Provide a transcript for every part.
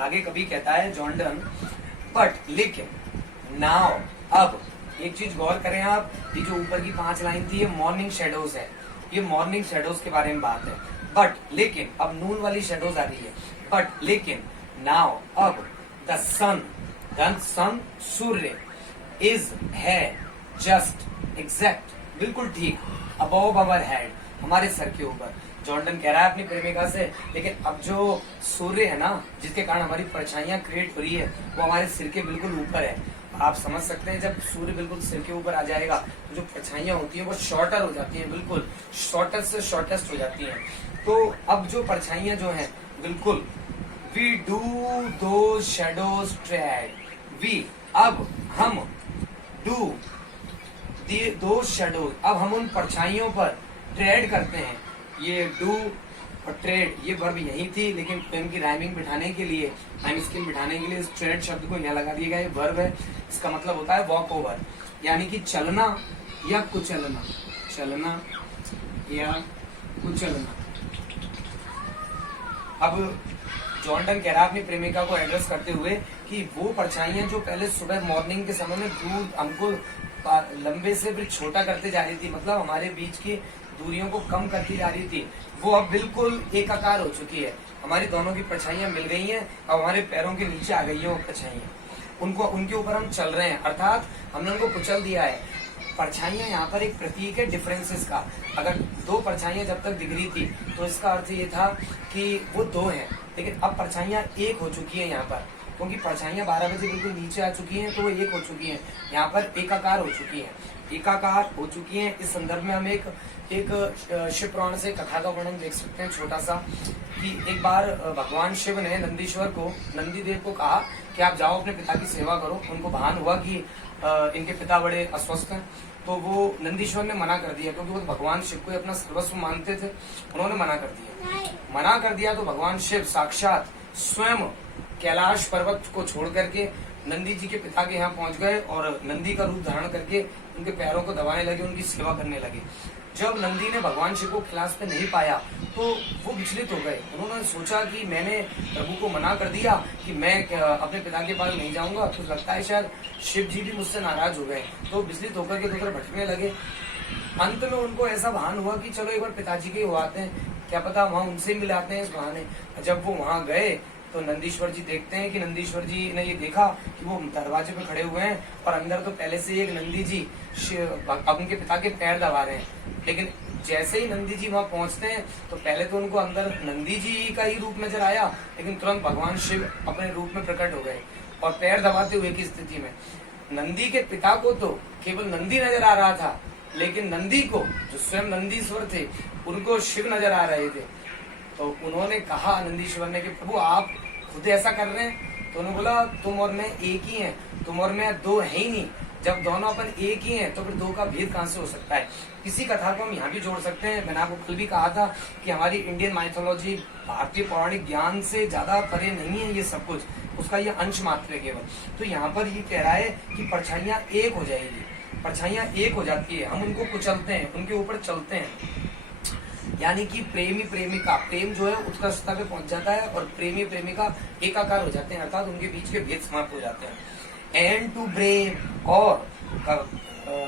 आगे कभी कहता है जॉर्डन, बट लेकिन नाउ अब एक चीज गौर करें आप, ये जो ऊपर की 5 लाइन थी ये मॉर्निंग शेडोज है, ये मॉर्निंग शेडोज के बारे में बात है। बट लेकिन अब नून वाली शेडोज आ रही है, बट लेकिन नाउ अब द सन, सूर्य इज है जस्ट एग्जैक्ट बिल्कुल ठीक अबव अवर हेड, हमारे सर के ऊपर। जॉर्डन कह रहा है अपनी प्रेमिका से, लेकिन अब जो सूर्य है ना, जिसके कारण हमारी परछाइयां क्रिएट हो रही है, वो हमारे सिर के बिल्कुल ऊपर है। आप समझ सकते हैं जब सूर्य बिल्कुल सिर के ऊपर आ जाएगा तो जो परछाइयां होती हैं वो शॉर्टर हो जाती हैं, बिल्कुल शॉर्टेस्ट से शॉर्टेस्ट हो जाती हैं। तो अब जो परछाइयां जो हैं बिल्कुल, वी डू दो शेडोज ट्रेड, वी अब हम डू दो शेडोज, अब हम उन परछाइयों पर ट्रेड करते हैं। ये डू और ट्रेड ये वर्ब यही थी, लेकिन इनकी राइमिंग बिठाने के लिए, राइम स्किल बिठाने के लिए इस ट्रेड शब्द को यहाँ लगा दिया गया। ये वर्ब है, इसका मतलब होता है वॉक ओवर, यानी कि चलना या कुचलना, चलना या कुचलना। अब जॉर्डन कह रहा है अपनी प्रेमिका को एड्रेस करते हुए कि वो परछाइयां जो पहले सुबह मॉर्निंग के समय में दूर हमको लंबे से फिर छोटा करते जा रही थी, मतलब हमारे बीच की दूरियों को कम करती जा रही थी, वो अब बिल्कुल एकाकार हो चुकी है। हमारी दोनों की परछाइयां मिल गई हैं, अब हमारे पैरों के नीचे आ गई है वो परछाइयां, उनको उनके ऊपर हम चल रहे हैं, अर्थात हमने उनको कुचल दिया है। परछाइयां यहाँ पर एक प्रतीक है डिफरेंसेस का। अगर दो परछाइयां जब तक दिख रही थी तो इसका अर्थ ये था कि वो दो हैं, लेकिन अब परछाइयां एक हो चुकी है यहाँ पर, क्योंकि परछाइयां 12 बजे बिल्कुल नीचे आ चुकी हैं, तो वो एक हो चुकी हैं, यहाँ पर एकाकार हो चुकी हैं, एकाकार हो चुकी हैं। इस संदर्भ में हम एक शिव पुराण से कथा का वर्णन देख सकते हैं छोटा सा, कि एक बार भगवान शिव ने नंदीश्वर को, नंदीदेव को कहा कि आप जाओ अपने पिता की सेवा करो। उनको भान हुआ कि इनके पिता बड़े अस्वस्थ हैं, तो वो नंदीश्वर ने मना कर दिया, क्योंकि वो भगवान शिव को अपना सर्वस्व मानते थे, उन्होंने मना कर दिया। मना कर दिया तो भगवान शिव साक्षात स्वयं कैलाश पर्वत को छोड़ करके नंदी जी के पिता के यहाँ पहुंच गए और नंदी का रूप धारण करके उनके पैरों को दबाने लगे, उनकी सेवा करने लगे। जब नंदी ने भगवान शिव को कैलाश पे नहीं पाया तो वो विचलित हो गए। उन्होंने सोचा कि मैंने प्रभु को मना कर दिया कि मैं अपने पिता के पास नहीं जाऊंगा, तो लगता है शायद शिव जी भी मुझसे नाराज हो गए, तो विचलित होकर के उधर भटकने लगे। अंत में उनको ऐसा भान हुआ कि चलो एक बार पिताजी के हो आते हैं, क्या पता वहां उनसे मिलाते हैं इस बहाने। जब वो वहां गए तो नंदीश्वर जी देखते हैं कि नंदीश्वर जी ने ये देखा कि वो दरवाजे पे खड़े हुए हैं और अंदर तो पहले से एक नंदी जी उनके पिता के पैर दबा रहे हैं। लेकिन जैसे ही नंदी जी वहां पहुंचते हैं तो पहले तो उनको अंदर नंदी जी का ही रूप नजर आया, लेकिन तुरंत भगवान शिव अपने रूप में प्रकट हो गए और पैर दबाते हुए की स्थिति में। नंदी के पिता को तो केवल नंदी नजर आ रहा था, लेकिन नंदी को, जो स्वयं नंदीश्वर थे, उनको शिव नजर आ रहे थे। तो उन्होंने कहा नंदीश्वर ने कि प्रभु आप खुद ऐसा कर रहे हैं? तो उन्होंने बोला तुम और मैं एक ही हैं, तुम और मैं दो है ही नहीं। जब दोनों अपन एक ही हैं तो फिर दो का भेद कहां से हो सकता है। इसी कथा को हम यहाँ भी जोड़ सकते हैं। मैंने आपको कल भी कहा था कि हमारी इंडियन माइथोलॉजी, भारतीय पौराणिक ज्ञान से ज्यादा परे नहीं है ये सब कुछ, उसका ये अंश मात्र है केवल। तो यहाँ पर ये कह रहा है कि परछाइयां एक हो जाएगी, परछाइयां एक हो जाती है, हम उनको कुचलते हैं, उनके ऊपर चलते हैं। यानी कि प्रेमी प्रेमिका, प्रेम जो है उत्कृष्टता पे पहुंच जाता है और प्रेमी प्रेमिका एकाकार हो जाते हैं, अर्थात उनके बीच के भेद समाप्त हो जाते हैं। एंड टू ब्रेव, और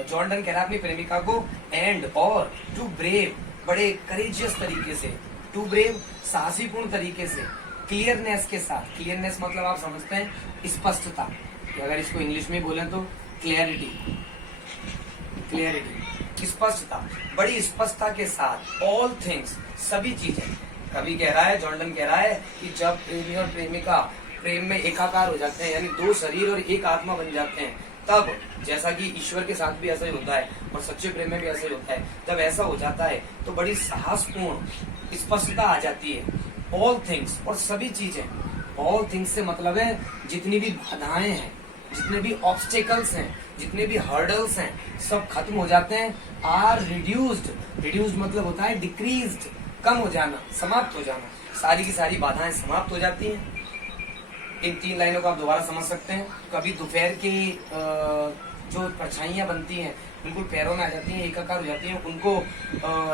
जॉर्डन कह रहा है अपनी प्रेमिका को एंड और टू ब्रेव, बड़े करेजियस तरीके से, टू ब्रेव साहसीपूर्ण तरीके से, क्लियरनेस के साथ। क्लियरनेस मतलब आप समझते हैं स्पष्टता, अगर इसको इंग्लिश में बोले तो क्लियरिटी, क्लियरिटी स्पष्टता, बड़ी स्पष्टता के साथ, ऑल थिंग्स सभी चीजें। कभी कह रहा है, जॉर्डन कह रहा है कि जब प्रेमी और प्रेमिका प्रेम में एकाकार हो जाते हैं, यानी दो शरीर और एक आत्मा बन जाते हैं, तब जैसा कि ईश्वर के साथ भी ऐसा ही होता है और सच्चे प्रेम में भी ऐसा ही होता है, जब ऐसा हो जाता है तो बड़ी साहसपूर्ण स्पष्टता आ जाती है। ऑल थिंग्स, और सभी चीजें, ऑल थिंग्स से मतलब है जितनी भी बाधाएं हैं, जितने भी ऑब्स्टेकल्स हैं, जितने भी हर्डल्स हैं, सब खत्म हो जाते हैं। आर रिड्यूस्ड, रिड्यूस्ड मतलब होता है डिक्रीज्ड, कम हो जाना, समाप्त हो जाना, सारी की सारी बाधाएं समाप्त हो जाती हैं। इन 3 लाइनों को आप दोबारा समझ सकते हैं। कभी दोपहर के जो परछाइयां बनती हैं बिल्कुल पैरों में आ जाती हैं, एकाकार हो जाती हैं, उनको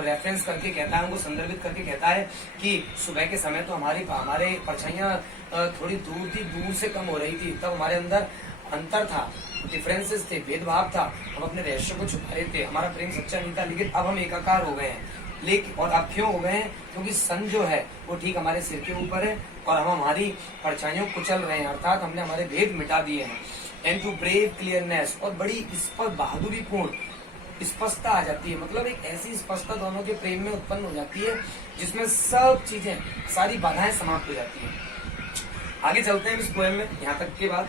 रेफरेंस करके कहता है, उनको संदर्भित करके कहता है कि सुबह के समय तो हमारे परछाइयां थोड़ी दूर थी, दूर से कम हो रही थी, तब हमारे अंदर अंतर था, डिफरेंसेस थे, भेदभाव था, हम अपने रहस्य को छुपा रहे थे, हमारा प्रेम सच्चा नहीं था, लेकिन अब हम एकाकार हो गए हैं। लेकिन और अब क्यों हो गए हैं? क्योंकि सन जो है वो ठीक हमारे सिर के ऊपर है और हम हमारी परछाइयों को कुचल रहे हैं, अर्थात हमने हमारे भेद मिटा दिए हैं। एंड टू ब्रेव क्लियरनेस, और बड़ी स्पष्ट बहादुरी पूर्ण स्पष्टता आ जाती है, मतलब एक ऐसी स्पष्टता दोनों के प्रेम में उत्पन्न हो जाती है जिसमें सब चीजें, सारी बाधाएं समाप्त हो जाती हैं। आगे चलते हैं इस पोएम में, यहाँ तक के बाद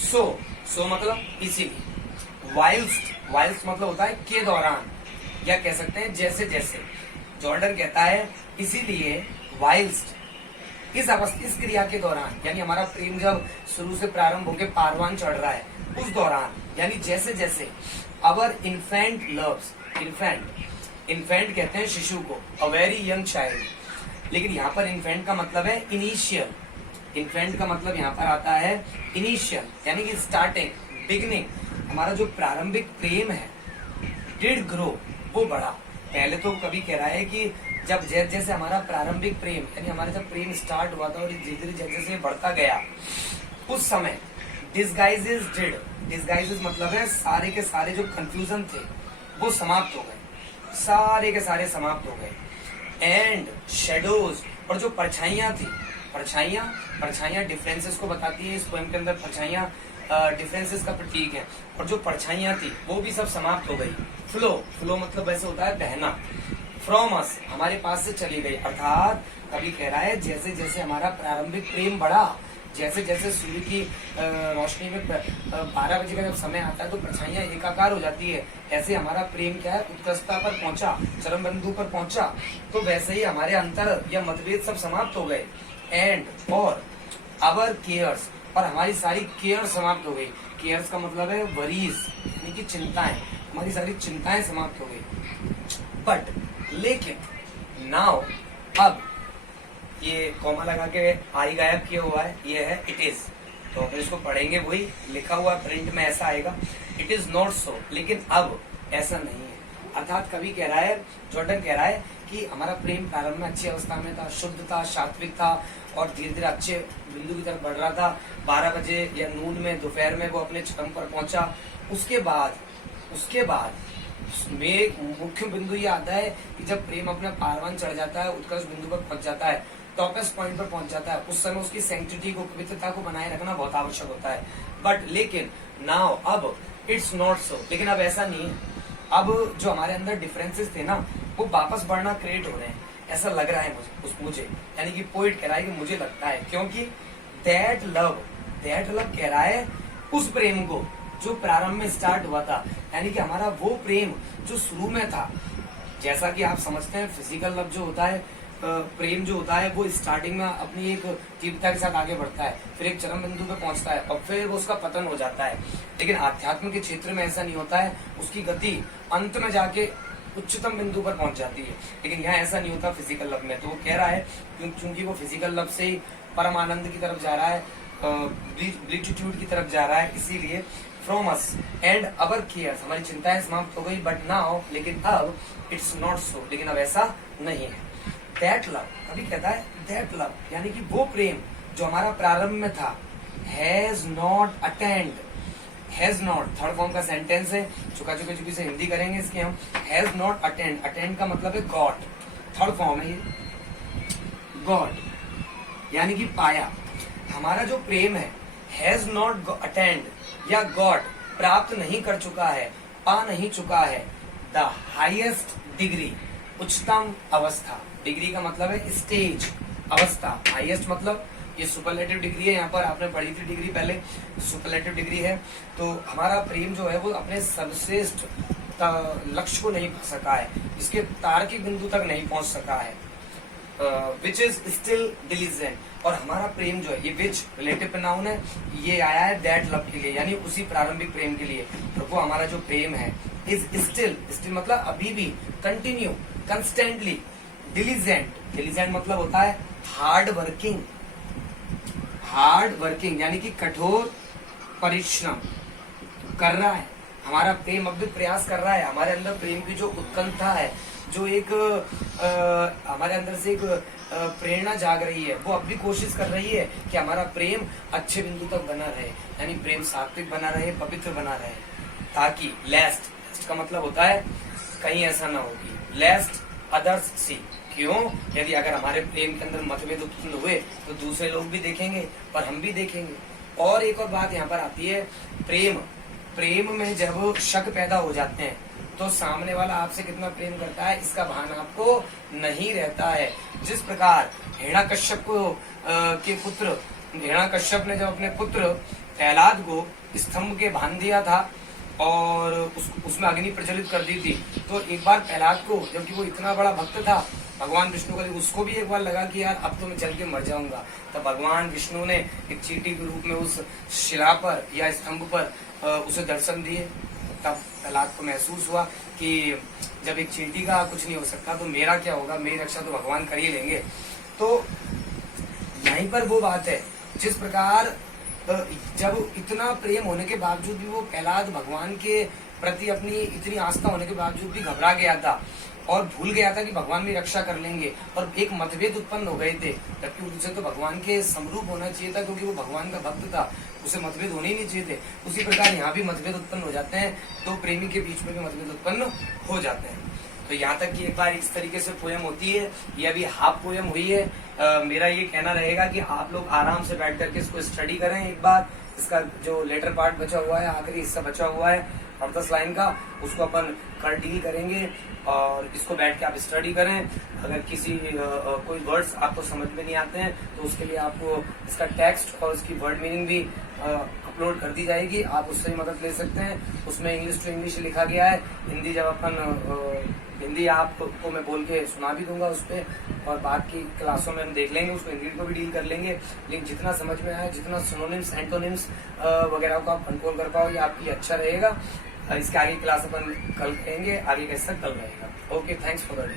सो मतलब इसीलिए, वाइल्स्ट मतलब होता है के दौरान, या कह सकते हैं जैसे जैसे। जॉर्डन कहता है इसीलिए वाइल्स्ट इस क्रिया के दौरान, यानी हमारा प्रेम जब शुरू से प्रारंभ होकर पारवान चढ़ रहा है उस दौरान, यानी जैसे जैसे अवर इन्फेंट लव्स, इन्फेंट कहते हैं शिशु को, अ वेरी यंग चाइल्ड, लेकिन यहाँ पर इन्फेंट का मतलब है इनिशियल, इन्फेंट का मतलब यहाँ पर आता है इनिशियल, यानी कि स्टार्टिंग, बिगिनिंग। हमारा जो प्रारंभिक प्रेम है डिड ग्रो, वो बढ़ा। पहले तो कवि कह रहा है कि जब जैसे जैसे हमारा प्रारंभिक प्रेम, यानी हमारा जब प्रेम स्टार्ट हुआ था और धीरे धीरे जैसे जैसे बढ़ता गया, उस समय डिस्गाइजेस मतलब है सारे के सारे जो कंफ्यूजन थे वो समाप्त हो गए, सारे के सारे समाप्त हो गए। एंड शेडोज, और जो परछाइयां थी, परछाइयां डिफरेंसेस को बताती है, इस पोएम के अंदर परछाइयां डिफरेंसेस का प्रतीक है, और जो परछाइयां थी वो भी सब समाप्त हो गई। फ्लो मतलब ऐसे होता है बहना, फ्रॉम अस हमारे पास से चली गई, अर्थात कभी कह रहा है जैसे जैसे हमारा प्रारंभिक प्रेम बढ़ा, जैसे जैसे सूर्य की रोशनी में 12 बजे का जब समय आता है तो परछाइयां एकाकार हो जाती है, ऐसे हमारा प्रेम क्या है उत्कृष्टता पर पहुंचा, चरम बिंदु पर पहुंचा, तो वैसे ही हमारे अंतर या मतभेद सब समाप्त हो गए। एंड और आवर केयर्स, और हमारी सारी केयर समाप्त हो गई। केयर्स का मतलब है वरीज, यानी कि चिंताएं, हमारी सारी चिंताएं समाप्त हो गई। बट लेकिन नाउ, अब ये कॉमा लगा के आई गायब किया हुआ है, ये है इट इज, तो फिर इसको पढ़ेंगे, वही लिखा हुआ प्रिंट में ऐसा आएगा, इट इज नॉट सो, लेकिन अब ऐसा नहीं है। अर्थात कवि कह रहा है, जॉर्डन कह रहा है कि हमारा प्रेम प्रारंभ में अच्छी अवस्था में था, शुद्ध था, सात्विक था, और धीरे धीरे अच्छे बिंदु की तरफ बढ़ रहा था। 12 बजे या नून में, दोपहर में वो अपने चरम पर पहुंचा। उसके बाद में मुख्य बिंदु ये आता है कि जब प्रेम अपना पारवान चढ़ जाता है, उत्कर्ष बिंदु पर पहुंच जाता है, टॉपेस्ट पॉइंट पर पहुंच जाता है, उस समय उसकी सैंक्टिटी को, पवित्रता को बनाए रखना बहुत आवश्यक होता है। बट लेकिन नाउ, अब इट्स नॉट सो, लेकिन अब ऐसा नहीं है। अब जो हमारे अंदर डिफरेंसेस थे ना, वो वापस बढ़ना क्रिएट हो रहे हैं, ऐसा लग रहा है मुझे, यानी कि पोइट कह रहा है कि मुझे लगता है, क्योंकि दैट लव कह रहा है उस प्रेम को जो प्रारंभ में स्टार्ट हुआ था, यानी कि हमारा वो प्रेम जो शुरू में था। जैसा कि आप समझते हैं फिजिकल लव जो होता है, प्रेम जो होता है, वो स्टार्टिंग में अपनी एक तीव्रता के साथ आगे बढ़ता है, फिर एक चरम बिंदु पे पहुंचता है और फिर वो उसका पतन हो जाता है। लेकिन आध्यात्म के क्षेत्र में ऐसा नहीं होता है, उसकी गति अंत में जाके उच्चतम बिंदु पर पहुंच जाती है। लेकिन यहाँ ऐसा नहीं होता फिजिकल लव में। तो वो कह रहा है क्योंकि वो फिजिकल लव से ही परम आनंद की तरफ जा रहा है, ब्लिट्यूड की तरफ जा रहा है, इसीलिए from us and our cares, हमारी चिंताएं समाप्त हो गई। बट नाउ, लेकिन अब इट्स नॉट सो, लेकिन अब ऐसा नहीं है। दैट लव, अभी कहता है दैट लव, यानी कि वो प्रेम जो हमारा प्रारंभ में था, has not attend, has not third form का सेंटेंस है, चुकी से हिंदी करेंगे इसके हम। हैज नॉट अटेंड, अटेंड का मतलब है गॉट, थर्ड फॉर्म है ये, गॉड, यानी कि पाया। हमारा जो प्रेम है हैज नॉट अटेंड या गॉड, प्राप्त नहीं कर चुका है, पा नहीं चुका है द हाईएस्ट डिग्री, उच्चतम अवस्था। डिग्री का मतलब है स्टेज, अवस्था। हाईएस्ट मतलब ये सुपरलेटिव डिग्री है, यहाँ पर आपने पढ़ी थी डिग्री पहले, सुपरलेटिव डिग्री है। तो हमारा प्रेम जो है वो अपने सर्वश्रेष्ठ लक्ष्य को नहीं पा सका है, इसके तार्किक बिंदु तक नहीं पहुंच सका है, विच इज स्टिल डिलीजेंट। और हमारा प्रेम जो है, ये विच रिलेटिव प्रोनाउन है, ये आया है दैट लव के लिए, यानी उसी प्रारंभिक प्रेम के लिए। तो वो हमारा जो प्रेम है इज स्टिल, स्टिल मतलब अभी भी, कंटिन्यू, कंस्टेंटली, डिलीजेंट मतलब होता है हार्ड वर्किंग, यानी कि कठोर परिश्रम कर रहा है, हमारा प्रेम अब भी प्रयास कर रहा है, हमारे अंदर प्रेम की जो उत्कंठा है, जो एक हमारे अंदर से एक प्रेरणा जाग रही है, वो अब भी कोशिश कर रही है कि हमारा प्रेम अच्छे बिंदु तक बना रहे, यानी प्रेम सात्विक बना रहे, पवित्र बना रहे, ताकि लेस्ट का मतलब होता है कहीं ऐसा ना होगी, लेस्ट अदर्स सी। क्यों? यदि अगर हमारे प्रेम के अंदर मतभेद उत्पन्न हुए तो दूसरे लोग भी देखेंगे और हम भी देखेंगे। और एक और बात यहाँ पर आती है, प्रेम में जब शक पैदा हो जाते हैं तो सामने वाला आपसे कितना प्रेम करता है इसका भान आपको नहीं रहता है। जिस प्रकार हिरण्यकश्यप के पुत्र हिरण्यकश्यप ने जब अपने पुत्र प्रहलाद को स्तंभ के बांध दिया था और उसमें अग्नि प्रज्वलित कर दी थी, तो एक बार प्रहलाद को, जबकि वो इतना बड़ा भक्त था भगवान विष्णु का, उसको भी एक बार लगा कि यार अब तो मैं जल के मर जाऊंगा, तब भगवान विष्णु ने एक चींटी के रूप में उस शिला पर या स्तंभ पर उसे दर्शन दिए। तब प्रहलाद को महसूस हुआ कि जब एक चींटी का कुछ नहीं हो सकता तो मेरा क्या होगा, मेरी रक्षा तो भगवान कर ही लेंगे। तो यहीं पर वो बात है, जिस प्रकार जब इतना प्रेम होने के बावजूद भी वो प्रहलाद भगवान के प्रति अपनी इतनी आस्था होने के बावजूद भी घबरा गया था और भूल गया था कि भगवान भी रक्षा कर लेंगे, और एक मतभेद उत्पन्न हो गए थे, जबकि उसे तो भगवान के समरूप होना चाहिए था, क्योंकि वो भगवान का भक्त था, उसे मतभेद होने ही नहीं चाहिए थे। उसी प्रकार यहाँ भी मतभेद उत्पन्न हो जाते हैं, तो प्रेमी के बीच में भी मतभेद उत्पन्न हो जाते हैं। तो यहाँ तक कि एक बार इस तरीके से पोयम होती है, ये अभी हाफ पोयम हुई है। मेरा ये कहना रहेगा कि आप लोग आराम से बैठ करके इसको स्टडी करें एक बार। इसका जो लेटर पार्ट बचा हुआ है, आखिरी हिस्सा बचा हुआ है 10 लाइन का, उसको अपन कल डील करेंगे और इसको बैठ के आप स्टडी करें। अगर किसी कोई वर्ड्स आपको समझ में नहीं आते हैं तो उसके लिए आपको इसका टेक्स्ट और उसकी वर्ड मीनिंग भी अपलोड कर दी जाएगी, आप उससे मदद ले सकते हैं। उसमें इंग्लिश टू इंग्लिश लिखा गया है, हिंदी जब अपन हिंदी आपको मैं बोल के सुना भी दूंगा उस पर, और बाद की क्लासों में हम देख लेंगे, उसको हिंदी को भी डील कर लेंगे। लेकिन जितना समझ में आया, जितना सिनोनिम्स एंटोनिम्स वगैरह को आप कंट्रोल कर पाओ, ये आपके लिए अच्छा रहेगा। इसके आगे क्लास अपन कल करेंगे, आगे कैसा कल रहेगा। Okay, thanks for the day.